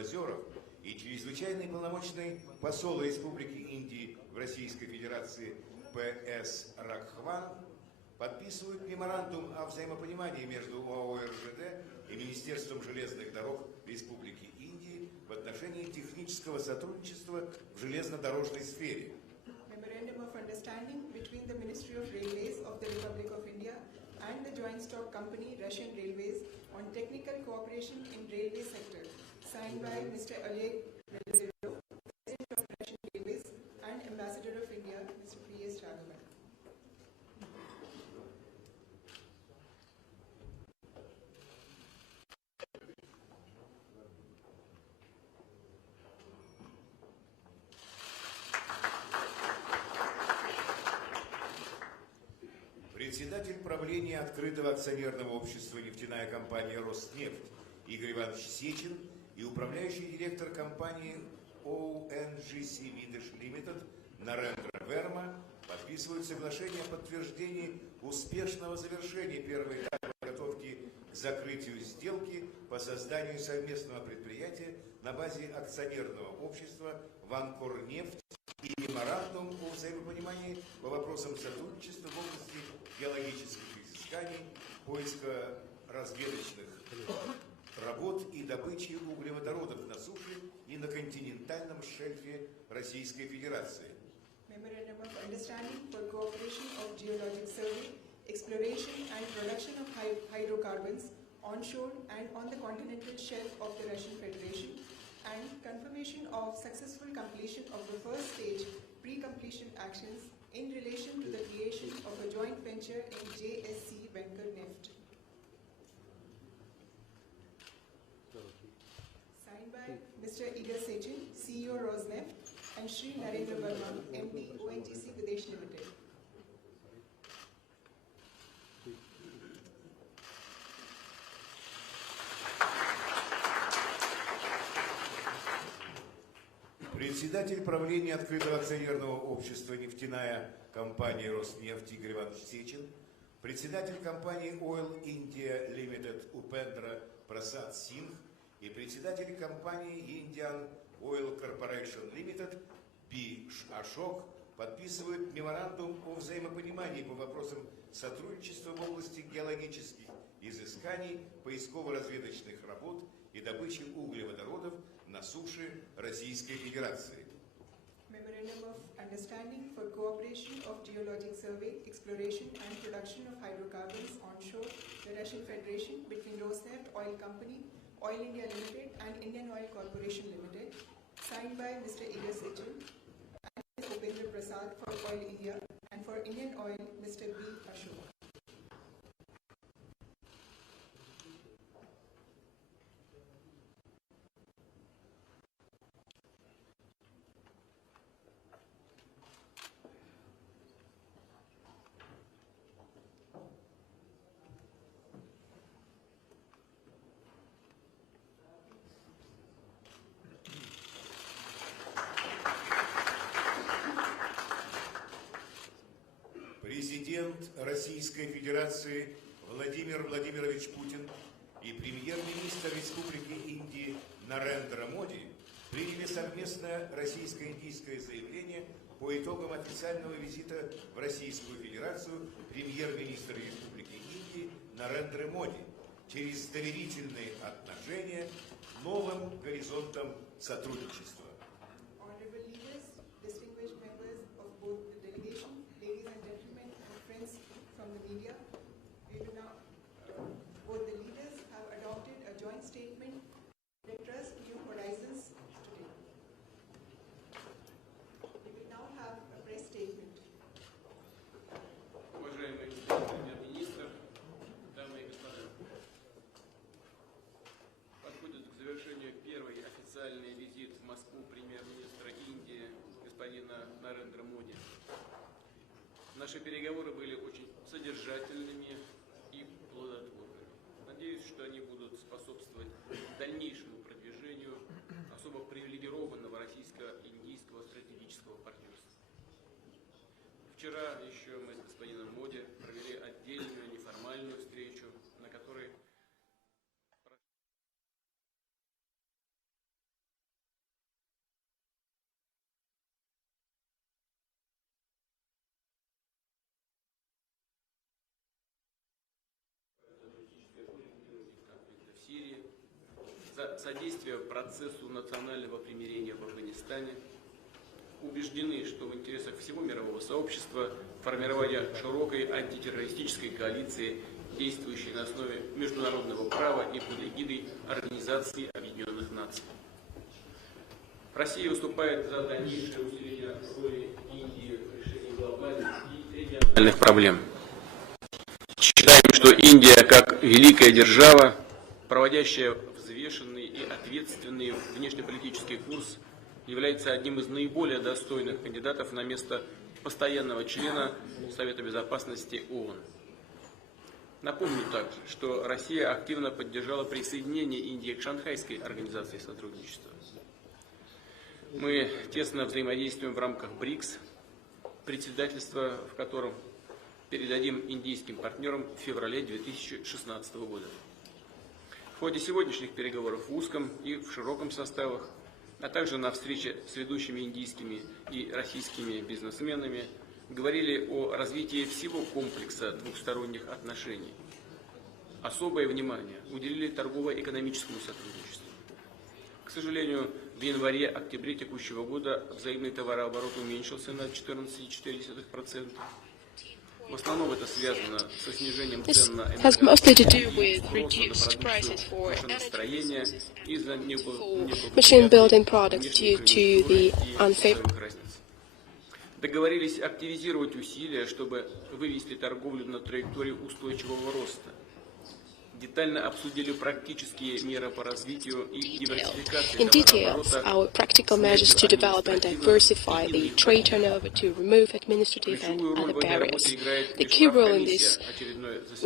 Белозеров и чрезвычайный полномочный посол Республики Индии в Российской Федерации П.С. Ракхван подписывают меморандум о взаимопонимании между ОАО РЖД и Министерством железных дорог Республики Индии в отношении технического сотрудничества в железнодорожной сфере. Memorandum of Understanding between the Ministry of Railways of the Republic of India and the joint stock company Russian Railways on technical cooperation in railway sector, signed by Mr. Oleg Belozerov, President of Russian Railways, and Ambassador of India, Mr. P.S. Raghavan. Председатель правления открытого акционерного общества «Нефтяная компания «Роснефть» Игорь Иванович Сечин и управляющий директор компании ONGC Videsh Limited нарендра подписывают соглашение о подтверждении успешного завершения первой этапа подготовки к закрытию сделки по созданию совместного предприятия на базе акционерного общества «Ванкорнефть» и меморандум о взаимопонимании по вопросам сотрудничества в области геологических изысканий, поиска разведочных работ и добычи углеводородов на суше и на континентальном шельфе Российской Федерации. Memorandum of Understanding for Cooperation of Geologic Survey, Exploration and Production of Hydrocarbons onshore and on the continental shelf of the Russian Federation, and confirmation of successful completion of the first stage pre-completion actions in relation to the creation of a joint venture in JSC Vankorneft. Signed by Mr. Igor Sechin, CEO Rosneft, and Shri Narendra Verma, MD ONGC Videsh Limited. Председатель правления открытого акционерного общества «Нефтяная компания «Роснефть» Игорь Иванович Сечин, председатель компании Oil India Limited Упендра Прасад Сингх и председатель компании Indian Oil Corporation Limited Пи Ашок подписывают меморандум о взаимопонимании по вопросам сотрудничества в области геологических изысканий, поисково-разведочных работ и добычи углеводородов на суше Российской Федерации. Memorandum of Understanding for Cooperation of Geologic Survey, Exploration and Production of Hydrocarbons onshore, the Russian Federation between Rosneft Oil Company, Oil India Limited and Indian Oil Corporation Limited, signed by Mr. Igor Sechin and Mr. Upendra Prasad for Oil India, and for Indian Oil, Mr. B. Ashok. Президент Российской Федерации Владимир Владимирович Путин и премьер-министр Республики Индии Нарендра Моди приняли совместное российско-индийское заявление по итогам официального визита в Российскую Федерацию премьер-министра Республики Индии Нарендры Моди через доверительные отношения к новым горизонтам сотрудничества. From the media, both the leaders have adopted a joint statement that trust new horizons today. We will now have a press statement. Уважаемый премьер-министр, дамы и господа, подходит к завершению первый официальный визит в Москву премьер-министра Индии господина Нарендра Моди. Наши переговоры были очень содержательными и плодотворными. Надеюсь, что они будут способствовать дальнейшему продвижению особо привилегированного российско-индийского стратегического партнерства. Вчера еще мы с господином Моди провели отдельную неформальную встречу, на которой за содействие процессу национального примирения в Афганистане, убеждены, что в интересах всего мирового сообщества формирование широкой антитеррористической коалиции, действующей на основе международного права и под эгидой Организации Объединенных Наций. Россия выступает за дальнейшее усиление роли Индии в решении глобальных и региональных проблем. Считаем, что Индия, как великая держава, проводящая взвешенный и ответственный внешнеполитический курс, является одним из наиболее достойных кандидатов на место постоянного члена Совета Безопасности ООН. Напомню также, что Россия активно поддержала присоединение Индии к Шанхайской организации сотрудничества. Мы тесно взаимодействуем в рамках БРИКС, председательство в котором передадим индийским партнерам в феврале 2016 года. В ходе сегодняшних переговоров в узком и в широком составах, а также на встрече с ведущими индийскими и российскими бизнесменами, говорили о развитии всего комплекса двухсторонних отношений. Особое внимание уделили торгово-экономическому сотрудничеству. К сожалению, в январе-октябре текущего года взаимный товарооборот уменьшился на 14,4%. В основном это связано со снижением цен на машиностроение из-за machine building products due to the unfavorable. Договорились активизировать усилия, чтобы вывести торговлю на траекторию устойчивого роста. Детально обсудили практические меры по развитию и диверсификации In details, our practical measures to develop and diversify the trade turnover to remove administrative and other barriers. The key role in this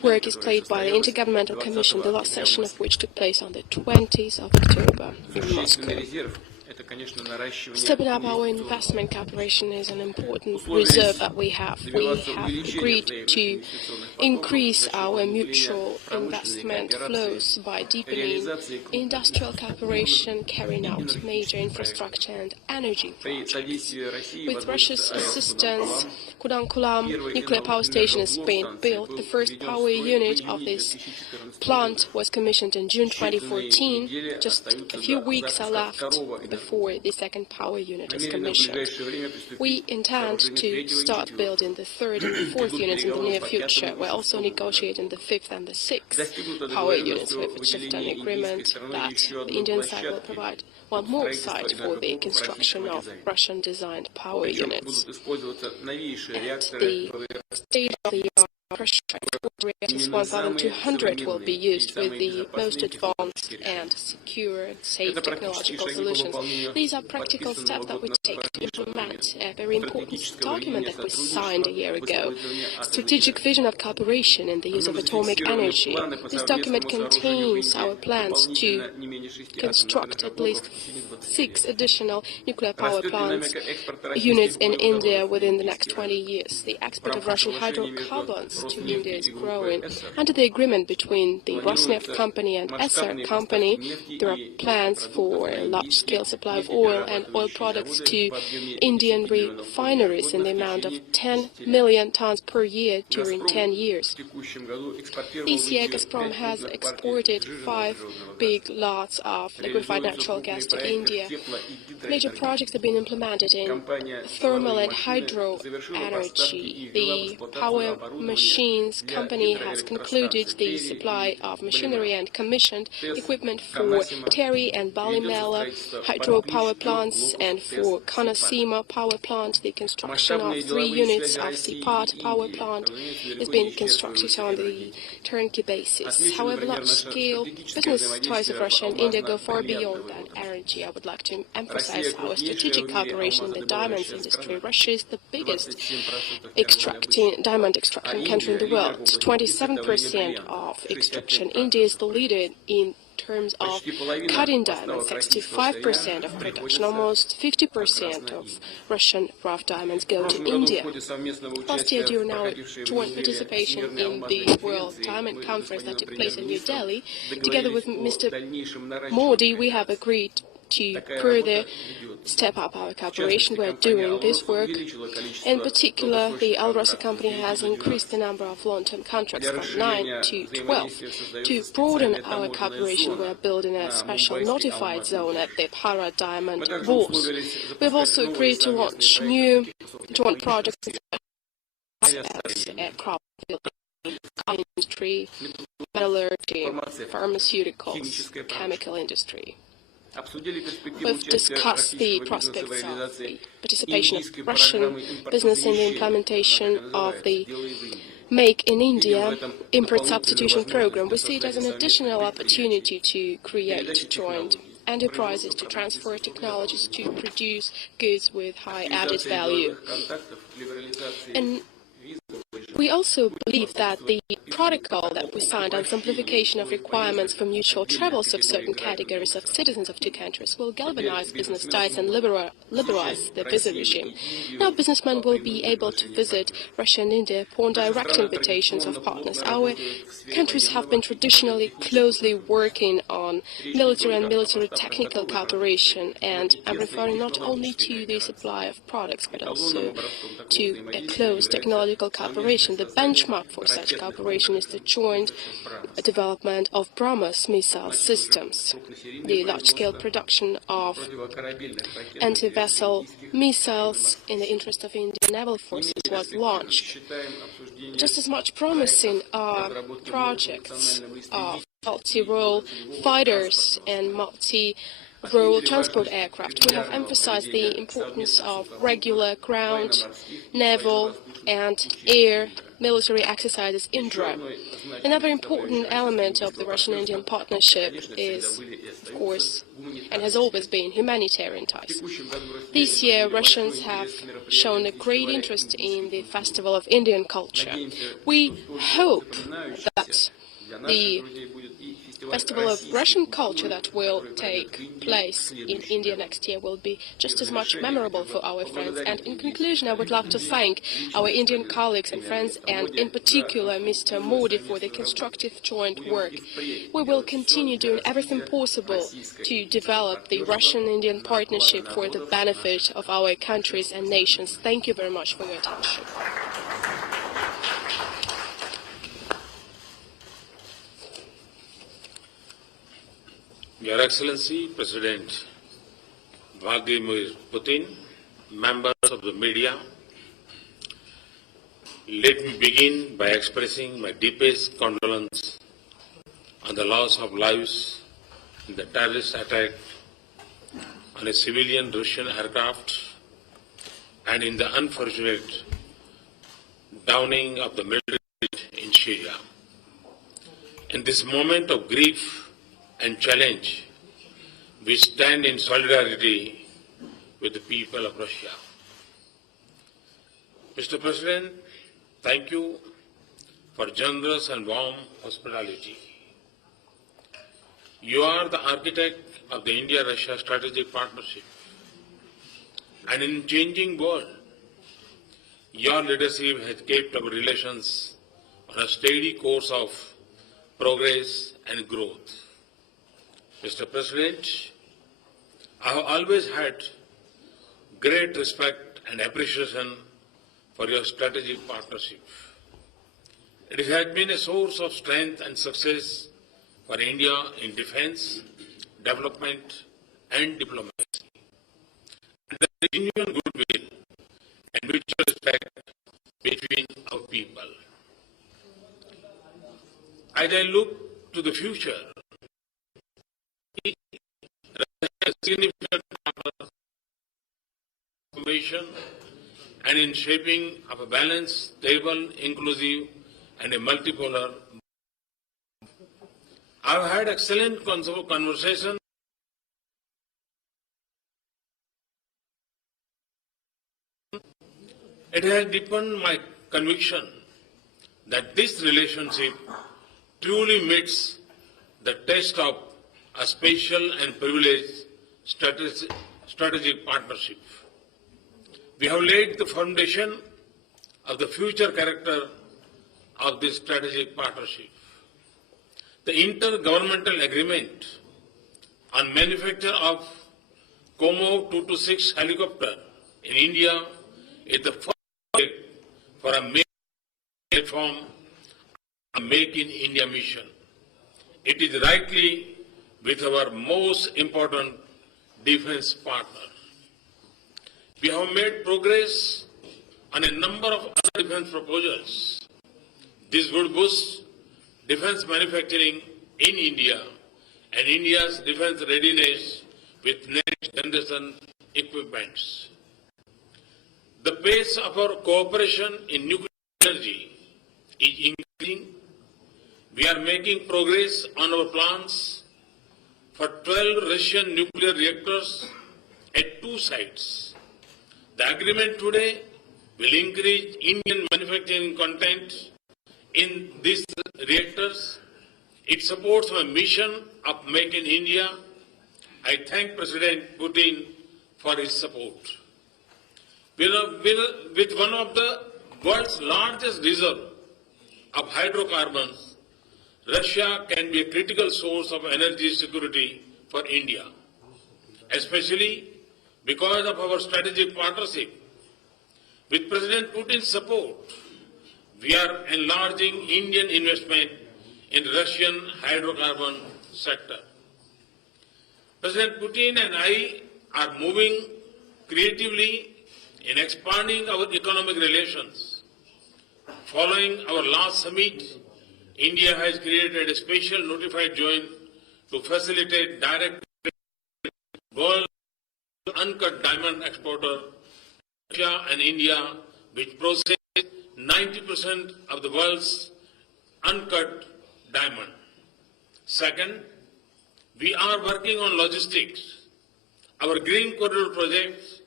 work is played by the Intergovernmental Commission, the last session of which took place on the 20th of October in Moscow. Stepping up our investment cooperation is an important reserve that we have. We have agreed to increase our mutual investment flows by deepening industrial cooperation, carrying out major infrastructure and energy projects. With Russia's assistance, Kudankulam nuclear power station has been built. The first power unit of this plant was commissioned in June 2014. Just a few weeks are left before the second power unit is commissioned. We intend to start building the third and the fourth units in the near future. We're also negotiating the fifth and the sixth power units. We've achieved an agreement that the Indian side will provide one more site for the construction of Russian-designed power units. And the state-of-the-art pressure reactors 1,200 will be used with the most advanced and secure and safe technological solutions. These are practical steps that we take to implement a very important document that we signed a year ago, Strategic Vision of Cooperation in the Use of Atomic Energy. This document contains our plans to construct at least 6 additional nuclear power plants units in India within the next 20 years. The export of Russian hydrocarbons to India is growing. Under the agreement between the Rosneft company and Esser company, there are plans for a large-scale supply of oil and oil products to Indian refineries in the amount of 10 million tons per year during 10 years. This year, Gazprom has exported 5 big lots of liquefied natural gas to India. Major projects have been implemented in thermal and hydro energy. The power machines company has concluded the supply of machinery and commissioned equipment for Terry and Balimela hydropower plants, and for Kanasima power plant. The construction of 3 units of Sipat power plant is being constructed on the turnkey basis. However, large-scale business ties of Russia and India go far beyond that energy. I would like to emphasize our strategic cooperation in the diamonds industry. Russia is the biggest diamond extracting country in the world. 27% of extraction. India is the leader in terms of cutting diamonds, 65% of production, almost 50% of Russian rough diamonds go to India. Last year, during our joint participation in the World Diamond Conference that took place in New Delhi, together with Mr. Modi, we have agreed to further step up our cooperation. We are doing this work. In particular, the Alrosa company has increased the number of long-term contracts from 9 to 12. To broaden our cooperation, we are building a special notified zone at the Para Diamond Wharves. We have also agreed to launch new joint projects as aircraft building, car industry, metallurgy, pharmaceuticals, chemical industry. We've discussed the prospects of the participation of Russian business in the implementation of the Make in India import substitution program. We see it as an additional opportunity to create joint enterprises, to transfer technologies, to produce goods with high added value. And we also believe that the protocol that we signed on simplification of requirements for mutual travels of certain categories of citizens of two countries will galvanize business ties and liberalize the visa regime. Now businessmen will be able to visit Russia and India upon direct invitations of partners. Our countries have been traditionally closely working on military and military technical cooperation, and I'm referring not only to the supply of products but also to a close technological cooperation. The benchmark for such cooperation is the joint development of BrahMos missile systems. The large-scale production of anti-vessel missiles in the interest of Indian naval forces was launched. Just as much promising are projects of multi-role fighters and multi-role transport aircraft. We have emphasized the importance of regular ground, naval, and air military exercises Indra. Another important element of the Russian-Indian partnership is, of course, and has always been, humanitarian ties. This year, Russians have shown a great interest in the Festival of Indian Culture. We hope that the Festival of Russian Culture that will take place in India next year will be just as much memorable for our friends. And in conclusion, I would like to thank our Indian colleagues and friends, and in particular Mr. Modi, for the constructive joint work. We will continue doing everything possible to develop the Russian-Indian partnership for the benefit of our countries and nations. Thank you very much for your attention. Your Excellency, President Vladimir Putin, members of the media, let me begin by expressing my deepest condolence on the loss of lives in the terrorist attack on a civilian Russian aircraft and in the unfortunate downing of the military in Syria. In this moment of grief and challenge, we stand in solidarity with the people of Russia. Mr. President, thank you for generous and warm hospitality. You are the architect of the India-Russia strategic partnership. And in changing world, your leadership has kept our relations on a steady course of progress and growth. Mr. President, I have always had great respect and appreciation for your strategic partnership. It has been a source of strength and success for India in defense, development, and diplomacy. And there is genuine goodwill and mutual respect between our people. As I look to the future, a significant transformation and in shaping of a balanced, stable, inclusive, and a multipolar. I've had excellent conversation It has deepened my conviction that this relationship truly meets the test of a special and privileged strategic partnership. We have laid the foundation of the future character of this strategic partnership. The intergovernmental agreement on manufacture of Como 226 helicopter in India is the first project for a major platform, a Make in India mission. It is rightly with our most important defense partner. We have made progress on a number of other defense proposals. This would boost defense manufacturing in India and India's defense readiness with next generation equipments. The pace of our cooperation in nuclear energy is increasing. We are making progress on our plans for 12 Russian nuclear reactors at 2 sites. The agreement today will increase Indian manufacturing content in these reactors. It supports my mission of Make in India. I thank President Putin for his support. With one of the world's largest reserves of hydrocarbons, Russia can be a critical source of energy security for India, especially because of our strategic partnership. With President Putin's support, we are enlarging Indian investment in Russian hydrocarbon sector. President Putin and I are moving creatively in expanding our economic relations. Following our last summit, India has created a special notified joint to facilitate direct world uncut diamond exporter, Russia and India, which process 90% of the world's uncut diamond. Second, we are working on logistics. Our Green Corridor projects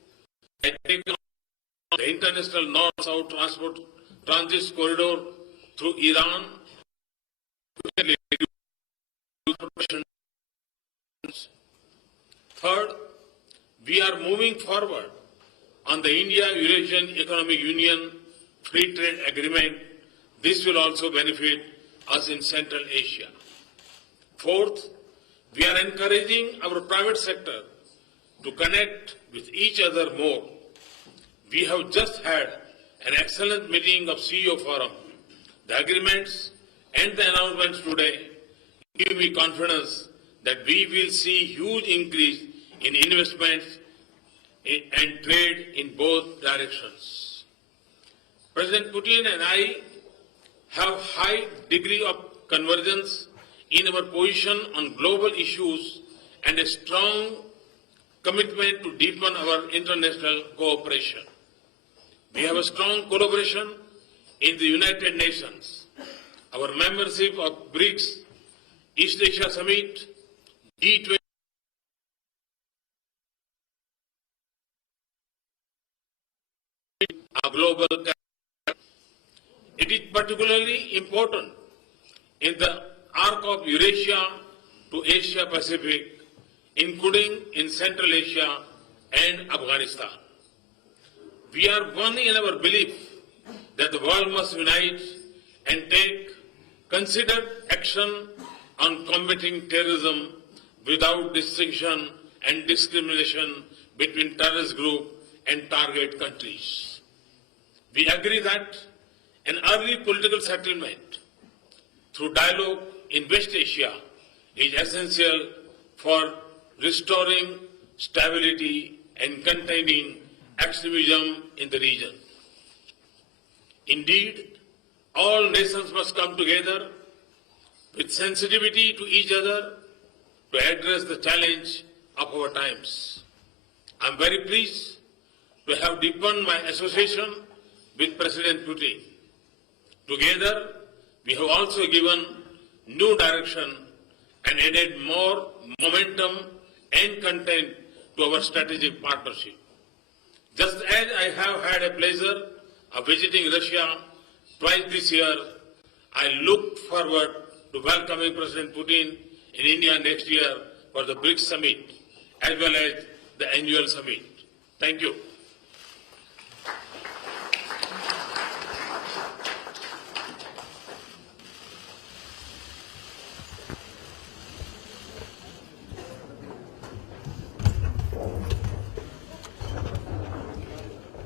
that take on the international north-south transit corridor through Iran. Third, we are moving forward on the India-Eurasian Economic Union Free Trade Agreement. This will also benefit us in Central Asia. Fourth, we are encouraging our private sector to connect with each other more. We have just had an excellent meeting of CEO Forum. The agreements and the announcements today give me confidence that we will see huge increase in investments and trade in both directions. President Putin and I have high degree of convergence in our position on global issues and a strong commitment to deepen our international cooperation. We have a strong collaboration in the United Nations. Our membership of BRICS, East Asia Summit, G20, a global. It is particularly important in the arc of Eurasia to Asia Pacific, including in Central Asia and Afghanistan. We are one in our belief that the world must unite and take considered action on combating terrorism without distinction and discrimination between terrorist groups and target countries. We agree that an early political settlement through dialogue in West Asia is essential for restoring stability and containing extremism in the region. Indeed, all nations must come together with sensitivity to each other to address the challenge of our times. I am very pleased to have deepened my association with President Putin. Together, we have also given new direction and added more momentum and content to our strategic partnership. Just as I have had a pleasure of visiting Russia twice this year, I look forward to welcoming President Putin in India next year for the BRICS summit as well as the annual summit. Thank you.